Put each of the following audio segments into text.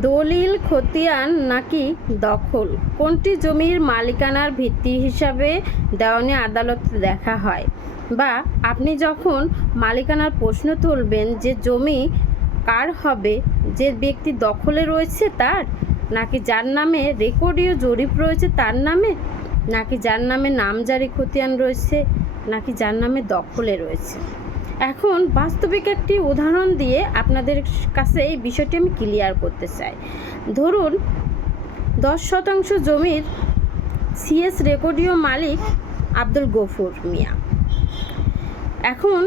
দলিল, খতিয়ান নাকি দখল, কোনটি জমির মালিকানার ভিত্তি হিসাবে দেওয়ানি আদালতে দেখা হয়? বা আপনি যখন মালিকানার প্রশ্ন তুলবেন যে জমি কার হবে, যে ব্যক্তি দখলে রয়েছে তার, নাকি যার নামে রেকর্ডীয় জরিপ রয়েছে তার নামে, নাকি যার নামে নামজারি খতিয়ান রয়েছে, নাকি যার নামে দখলে রয়েছে। এখন বাস্তবিক একটি উদাহরণ দিয়ে আপনাদের কাছে এই বিষয়টি আমি ক্লিয়ার করতে চাই। ধরুন 10% জমির সিএস রেকর্ডীয় মালিক আব্দুল গফুর মিয়া। এখন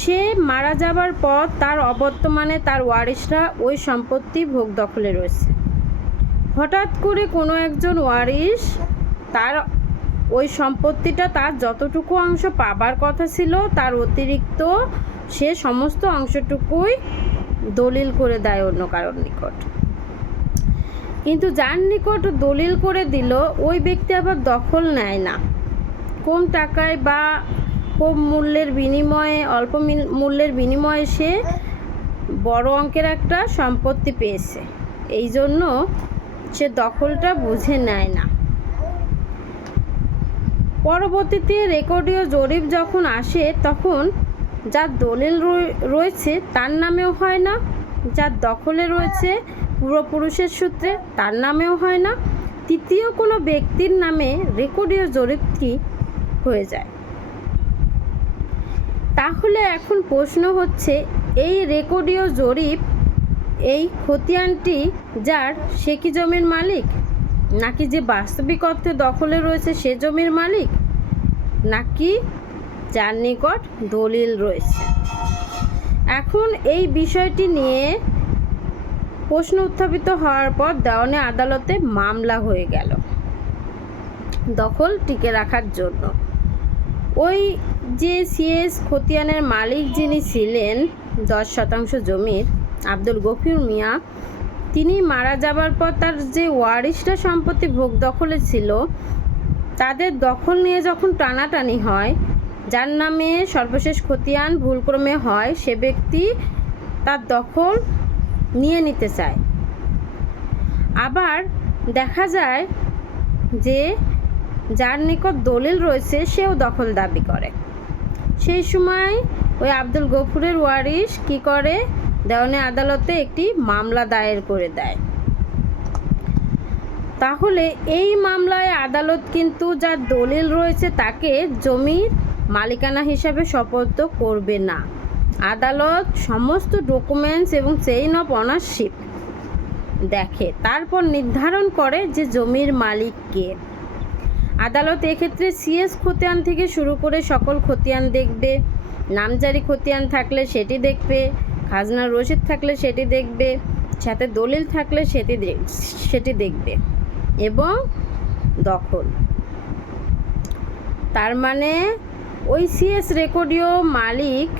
সে মারা যাবার পর তার অবর্তমানে তার ওয়ারিশরা ওই সম্পত্তি ভোগ দখলে রয়েছে। হঠাৎ করে কোনো একজন ওয়ারিশ তার ওই সম্পত্তিটা তার যতটুকু অংশ পাবার কথা ছিল তার অতিরিক্ত সে সমস্ত অংশটুকুই দলিল করে দেয় অন্য কারোর নিকট। কিন্তু যার নিকট দলিল করে দিল ওই ব্যক্তি আবার দখল নেয় না। কম টাকায় বা কম মূল্যের বিনিময়ে, অল্প মূল্যের বিনিময়ে সে বড় অঙ্কের একটা সম্পত্তি পেয়েছে, এই জন্য সে দখলটা বুঝে নেয় না। পরবর্তীতে রেকর্ডীয় জরিপ যখন আসে তখন যার দলিল রয়েছে তার নামেও হয় না, যার দখলে রয়েছে পূর্বপুরুষের সূত্রে তার নামেও হয় না, তৃতীয় কোনো ব্যক্তির নামে রেকর্ডীয় জরিপটি হয়ে যায়। তাহলে এখন প্রশ্ন হচ্ছে, এই রেকর্ডীয় জরিপ, এই খতিয়ানটি যার, সে কি জমির মালিক? নাকি যে বাস্তবিক অর্থে দখলে রয়েছে সে জমির মালিক? নাকি যার নিকট দলিল রয়েছে? এখন এই বিষয়টি নিয়ে প্রশ্ন উত্থাপিত হওয়ার পর দেওয়ানি আদালতে মামলা হয়ে গেল দখল টিকে রাখার জন্য। ওই যে সিএস খতিয়ানের মালিক যিনি ছিলেন 10% জমির আব্দুল গফুর মিয়া, তিনি মারা যাবার পর তার যে ওয়ারিশরা সম্পত্তি ভোগ দখলে ছিল তাদের দখল নিয়ে যখন টানাটানি হয়, যার নামে সর্বশেষ খতিয়ান ভুলক্রমে হয় সে ব্যক্তি তার দখল নিয়ে নিতে চায়। আবার দেখা যায় যে যার নিকট দলিল রয়েছে সেও দখল দাবি করে। সেই সময় ওই আব্দুল গফুরের ওয়ারিশ কি করে, দেওয়ানি আদালতে একটি মামলা দায়ের করে দেয়। তাহলে এই মামলায় আদালত কিন্তু যার দলিল রয়েছে তাকে জমির মালিকানা হিসাবে সোপর্দ করবে না। আদালত সমস্ত ডকুমেন্টস এবং চেইন অফ অনারশিপ দেখে, তারপর নির্ধারণ করে যে জমির মালিক কে। আদালত এক্ষেত্রে সিএস খতিয়ান থেকে শুরু করে সকল খতিয়ান দেখবে, নামজারি খতিয়ান থাকলে সেটি দেখবে, খাজনার রসিদ থাকলে সেটি দেখবে, সাথে দলিল থাকলে সেটি দেখবে, এবং দখল। তার মানে ওই সিএস রেকর্ডীয় মালিক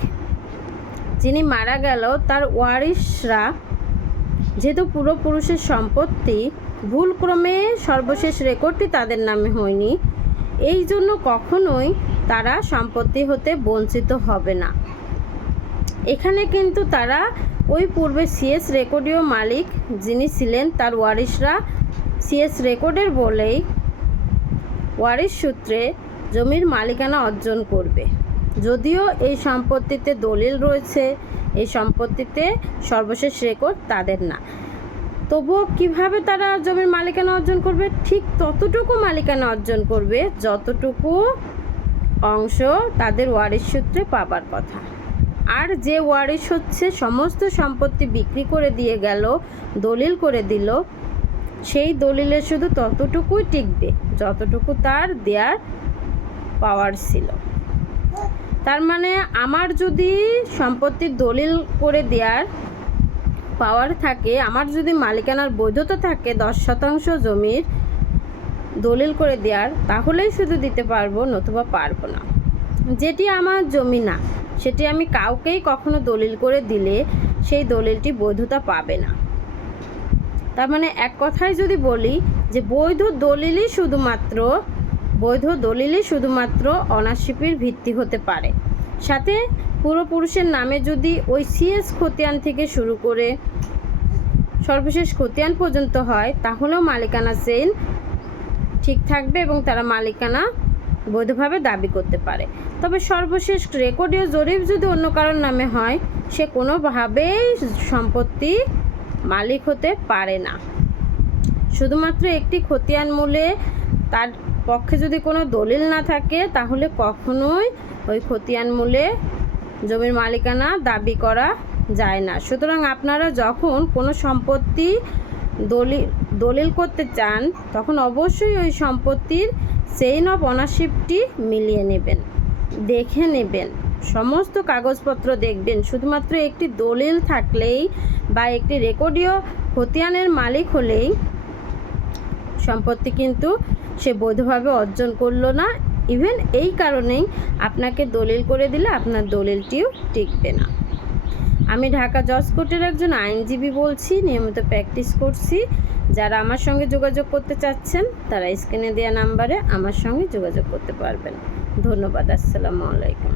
যিনি মারা গেল তার ওয়ারিশরা যেহেতু পূর্বপুরুষের সম্পত্তি, ভুলক্রমে সর্বশেষ রেকর্ডটি তাদের নামে হয়নি, এই জন্য কখনোই তারা সম্পত্তি হতে বঞ্চিত হবে না। এখানে কিন্তু তারা ওই পূর্বে সিএস রেকর্ডীয় মালিক যিনি ছিলেন তার ওয়ারিশরা সিএস রেকর্ডের বলেই ওয়ারিশ সূত্রে জমির মালিকানা অর্জন করবে। যদিও এই সম্পত্তিতে দলিল রয়েছে, এই সম্পত্তিতে সর্বশেষ রেকর্ড তাদের না, তবুও কিভাবে তারা জমির মালিকানা অর্জন করবে? ঠিক ততটুকু মালিকানা অর্জন করবে যতটুকু অংশ তাদের ওয়ারিশ সূত্রে পাবার কথা। আর যে ওয়ারিশ হচ্ছে সমস্ত সম্পত্তি বিক্রি করে দিয়ে গেল, দলিল করে দিল, সেই দলিলে শুধু ততটুকুই টিকবে যতটুকু তার দেয়ার পাওয়ার ছিল। তার মানে আমার যদি সম্পত্তির দলিল করে দেওয়ার পাওয়ার থাকে, আমার যদি মালিকানার বৈধতা থাকে 10% জমির দলিল করে দেওয়ার, তাহলেই শুধু দিতে পারবো, নতুবা পারবো না। যেটি আমার জমি না সেটি আমি কাউকেই কখনো দলিল করে দিলে সেই দলিলটি বৈধতা পাবে না। তার মানে এক কথায় যদি বলি যে বৈধ দলিলই শুধুমাত্র অনারশিপের ভিত্তি হতে পারে। সাথে পূর্বপুরুষের নামে যদি ওই সিএস খতিয়ান থেকে শুরু করে সর্বশেষ খতিয়ান পর্যন্ত হয়, তাহলেও মালিকানা চেইন ঠিক থাকবে এবং তারা মালিকানা বৈধভাবে দাবি করতে পারে। তবে সর্বশেষ রেকর্ডীয় জরিপ যদি অন্য কারোর নামে হয়, সে কোনোভাবেই সম্পত্তি মালিক হতে পারে না। শুধুমাত্র একটি খতিয়ান মূলে তার পক্ষে যদি কোনো দলিল না থাকে, তাহলে কখনোই ওই খতিয়ান মূলে জমির মালিকানা দাবি করা যায় না। সুতরাং আপনারা যখন কোনো সম্পত্তি দলিল করতে চান, তখন অবশ্যই ওই সম্পত্তির চেইন অফ অনারশিপটি মিলিয়ে নেবেন, দেখে নেবেন, সমস্ত কাগজপত্র দেখবেন। শুধুমাত্র একটি দলিল থাকলেই বা একটি রেকর্ডীয় খতিয়ানের মালিক হলেই সম্পত্তি কিন্তু সে বৈধভাবে অর্জন করলো না। ইভেন এই কারণেই আপনাকে দলিল করে দিলে আপনার দলিলটিও টিকবে না। আমি ঢাকা জজ কোর্টের একজন আইনজীবী বলছি, নিয়মিত প্র্যাকটিস করছি। যারা আমার সঙ্গে যোগাযোগ করতে চাচ্ছেন, তারা স্ক্রিনে দেওয়া নাম্বারে আমার সঙ্গে যোগাযোগ করতে পারবেন। ধন্যবাদ। আসসালামু আলাইকুম।